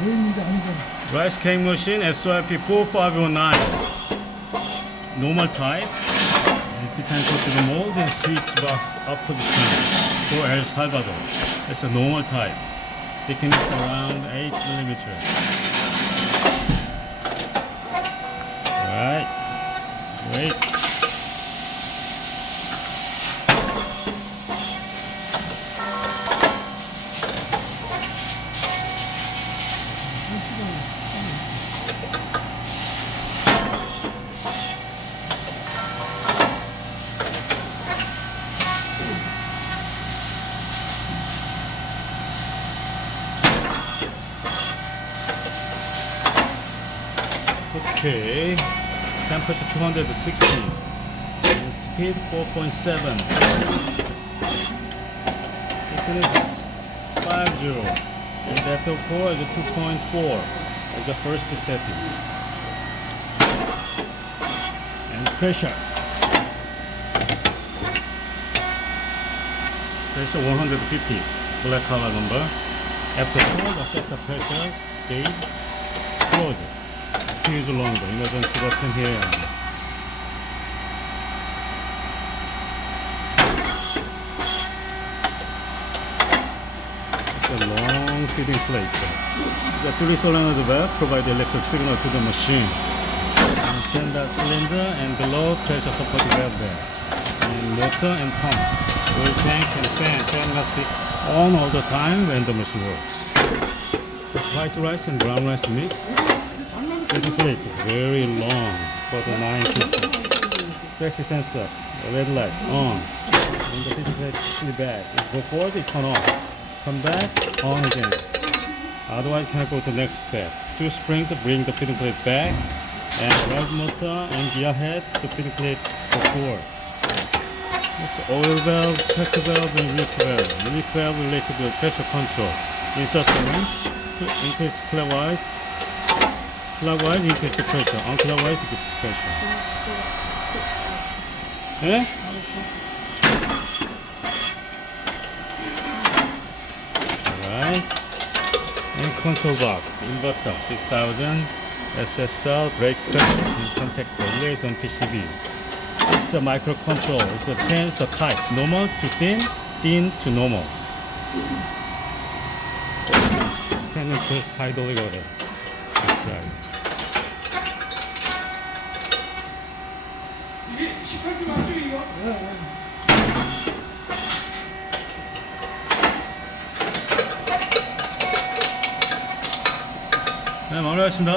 Rice cake machine SYP4509. Normal type. 80 times to the mold and switch box up position for El Salvador. It's a normal type. Thickness around 8 millimeters. Alright. Wait. Okay, temperature 260, and speed 4.7, thickness 50, and depth of core is 2.4 as the first setting, and pressure 150, black color number. After cold, set the pressure gauge, close it. Use longer, emergency button here. It's a long feeding plate. The 3 solenoid valve provide electric signal to the machine. And send that cylinder and the low pressure support valve there. And motor and pump. Oil tank and fan. Fan must be on all the time when the machine works. It's white rice and brown rice mix. Feeding plate very long for the 9 pieces. Flexi sensor, red light on. And the feeding plate is back. It go forward, it turn off. Come back, on again. Otherwise, you cannot go to the next step. 2 springs bring the feeding plate back, and valve motor and gear head, the feeding plate go forward. It's oil valve, check valve, and relief valve. Relief valve related to pressure control. Insert syringe to increase clockwise. Clockwise increase the pressure, unclockwise decrease the pressure. Eh? Alright. And control box, inverter 6000, SSL, brake pressure, and contact relays on PCB. It's a microcontrol. It's a change the type, normal to thin, thin to normal. Chemical hydraulic order. This side. 이게 18주 맞죠 이거? 네, 마무리하겠습니다.